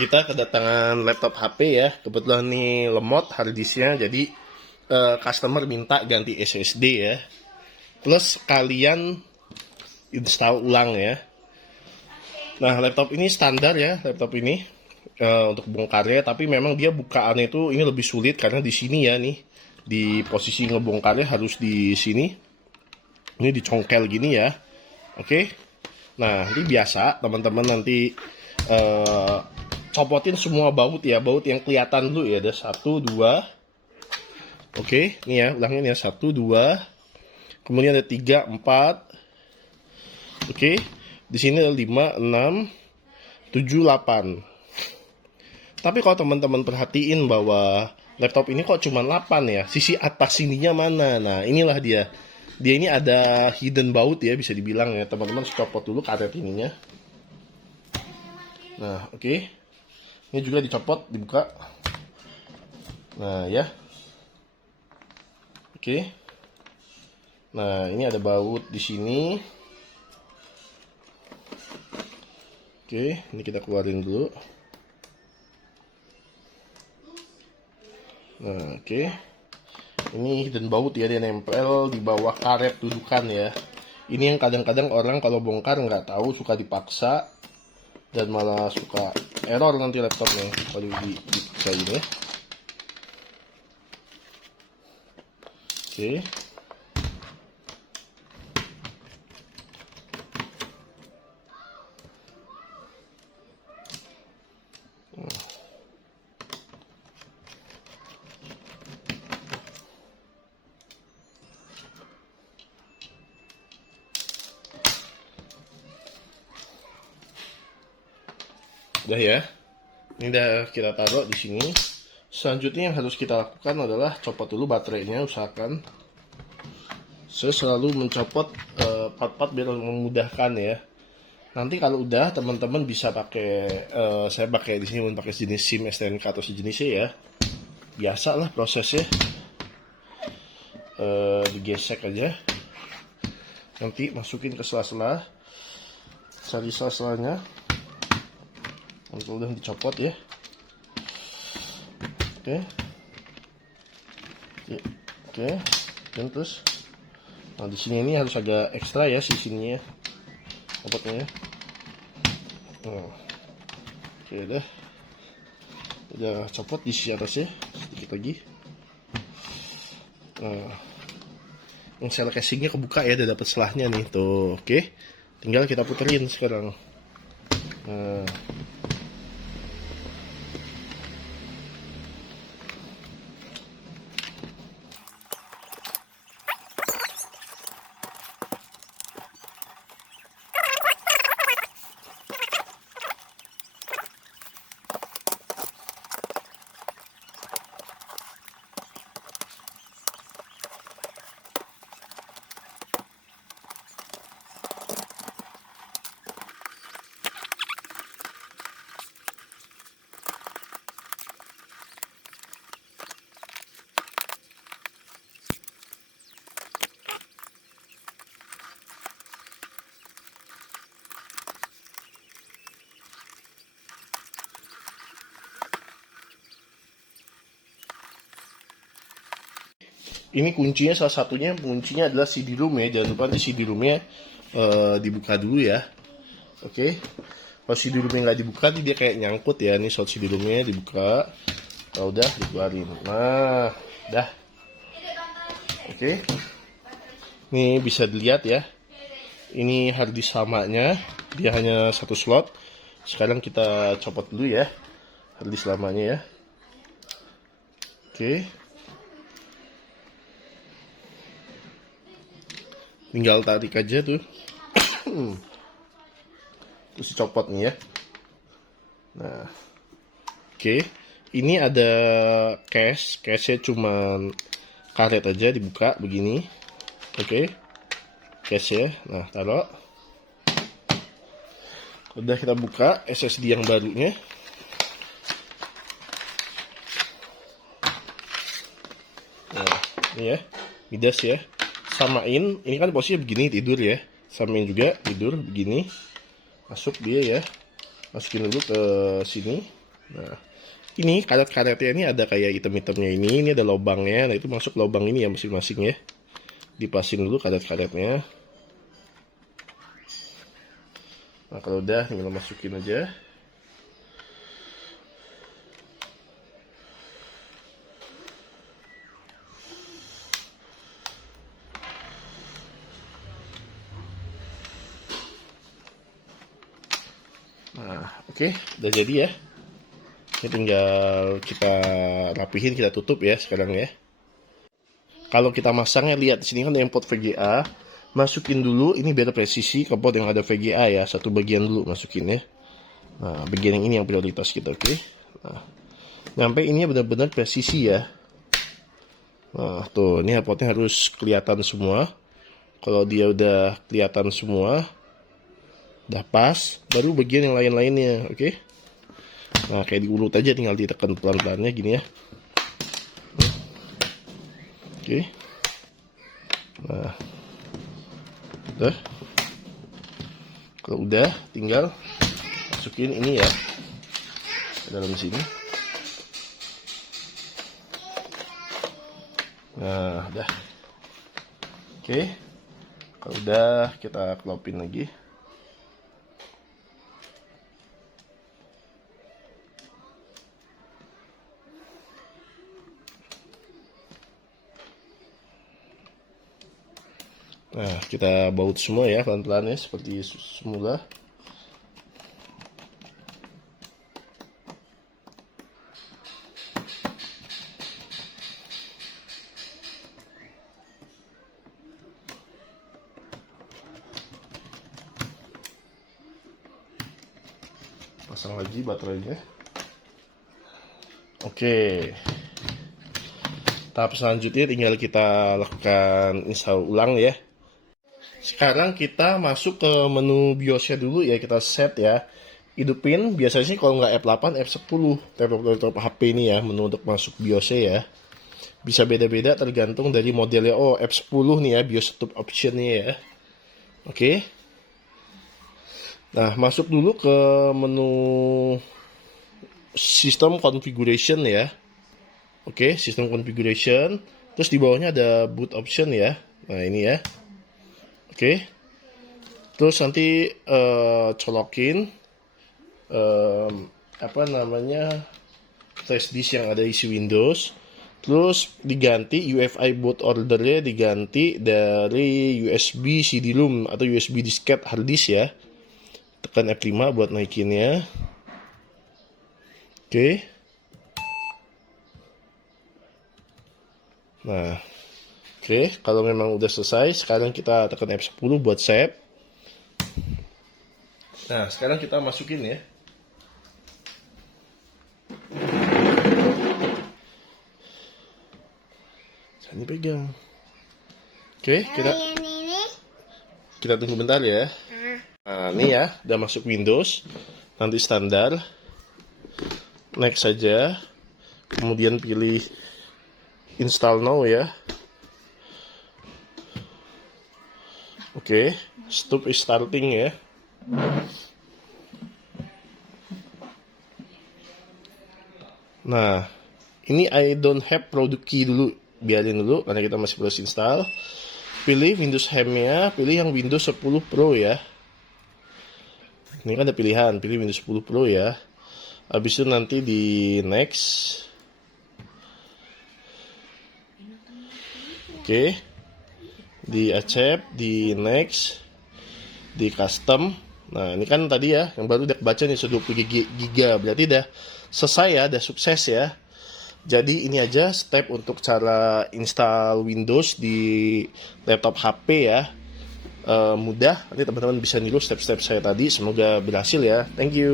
Kita kedatangan laptop HP ya. Kebetulan nih lemot hard disknya, jadi customer minta ganti SSD ya. Plus kalian install ulang ya. Nah, laptop ini standar ya, laptop ini untuk bongkarnya, tapi memang dia bukaannya itu ini lebih sulit karena di sini ya nih, di posisi ngebongkarnya harus di sini. Ini dicongkel gini ya. Oke. Nah, ini biasa teman-teman nanti copotin semua baut ya, baut yang kelihatan dulu ya. Ada 1, 2. Oke, ini ya, ulangin ya, 1, 2. Kemudian ada 3, 4. Oke. Di sini ada 5, 6, 7, 8. Tapi kalau teman-teman perhatiin bahwa laptop ini kok cuma 8 ya, sisi atas sininya mana? Nah, inilah dia. Dia ini ada hidden baut ya, bisa dibilang ya. Teman-teman copot dulu karet ininya. Nah, oke. Ini juga dicopot, dibuka. Nah, ya. Oke. Nah, ini ada baut di sini. Oke, ini kita keluarin dulu. Nah, oke. Ini hidden baut ya, dia nempel di bawah karet dudukan ya. Ini yang kadang-kadang orang kalau bongkar nggak tahu, suka dipaksa dan malah suka error nanti laptopnya kalau kayak gini ya. Oke. Udah ya, ini udah kita taruh di sini. Selanjutnya yang harus kita lakukan adalah copot dulu baterainya. Usahakan saya selalu mencopot part-part biar memudahkan ya. Nanti kalau udah teman-teman bisa pakai, saya pakai di sini pakai jenis SIM STNK atau sejenisnya ya. Biasa lah prosesnya, digesek aja. Nanti masukin ke sela-sela, cari sela-selanya. Kalau udah dicopot ya. Oke. Oke. Dan terus, nah di sini ini harus agak ekstra ya sisinya, copotnya ya. Oke udah copot di sisi atasnya sedikit lagi. Yang sel casingnya kebuka ya, udah dapet selahnya nih tuh. Oke, tinggal kita puterin sekarang. Ini kuncinya, salah satunya kuncinya adalah CD-ROM ya. Jangan lupa di CD-ROM-nya dibuka dulu ya. Oke. Kalau CD-ROM-nya nggak dibuka, dia kayak nyangkut ya. Ini slot CD-ROM-nya dibuka. Kalau udah dikeluarin. Nah, dah. Oke. Ini bisa dilihat ya. Ini harddisk lamanya, dia hanya satu slot. Sekarang kita copot dulu ya harddisk lamanya ya. Oke. Tinggal tarik aja tuh. Terus dicopot nih ya. Nah, oke. Ini ada case-nya cuman karet aja, dibuka begini. Oke. Case-nya. Nah, taruh. Udah kita buka SSD yang barunya. Nah, ini ya. Midas ya. Samain, ini kan posisinya begini tidur ya. Samain juga tidur begini. Masuk dia ya. Masukin dulu ke sini. Nah, ini karet-karetnya ini ada kayak item-itemnya ini ada lubangnya. Nah, itu masuk lubang ini ya masing-masing ya. Dipasin dulu karet-karetnya. Nah, kalau udah tinggal masukin aja. Nah, oke, udah jadi ya. Ini tinggal kita rapihin, kita tutup ya sekarang ya. Kalau kita masangnya, lihat di sini kan ada yang pot VGA. Masukin dulu, ini biar presisi ke pot yang ada VGA ya. Satu bagian dulu masukin ya. Nah, bagian yang ini yang prioritas kita, oke. Nah, sampai ini benar-benar presisi ya. Nah, tuh, ini potnya harus kelihatan semua. Kalau dia udah kelihatan semua, udah pas, baru bagian yang lain-lainnya, oke. Nah, kayak diulut aja, tinggal ditekan pelan-pelannya gini ya. Oke. Nah, udah. Kalau udah, tinggal masukin ini ya ke dalam sini. Nah, udah. Oke. Kalau udah, kita kelopin lagi. Nah, kita baut semua ya pelan-pelan ya seperti semula. Pasang lagi baterainya. Oke. Tahap selanjutnya tinggal kita lakukan install ulang ya. Sekarang kita masuk ke menu BIOS-nya dulu ya, kita set ya. Hidupin, biasanya sih kalau nggak F8, F10 laptop HP ini ya, menu untuk masuk BIOS-nya ya. Bisa beda-beda tergantung dari modelnya. Oh, F10 nih ya, BIOS top option-nya ya. Oke. Nah, masuk dulu ke menu System Configuration ya. Oke, System Configuration. Terus di bawahnya ada Boot Option ya. Nah, ini ya. Oke, terus nanti colokin apa namanya flash disk yang ada isi Windows, terus diganti UEFI boot ordernya diganti dari USB CD-ROM atau USB disket hard disk ya. Tekan F5 buat naikinnya. Oke. Nah, oke, kalau memang udah selesai, sekarang kita tekan F10 buat save. Nah, sekarang kita masukin ya. Jangan dipegang. Oke, kita tunggu bentar ya. Nah, ini ya, udah masuk Windows. Nanti standar. Next saja. Kemudian pilih install now ya. Oke, stop is starting ya. Nah, ini I don't have product key dulu, biarin dulu karena kita masih proses install. Pilih Windows HAM-nya, pilih yang Windows 10 Pro ya. Ini kan ada pilihan, pilih Windows 10 Pro ya. Habis itu nanti di next. Oke. Di accept, di next, di custom. Nah, ini kan tadi ya, yang baru udah baca nih 120 GB, berarti udah selesai ya, udah sukses ya. Jadi ini aja step untuk cara install Windows di laptop HP ya. Mudah, nanti teman-teman bisa niru step-step saya tadi, semoga berhasil ya. Thank you.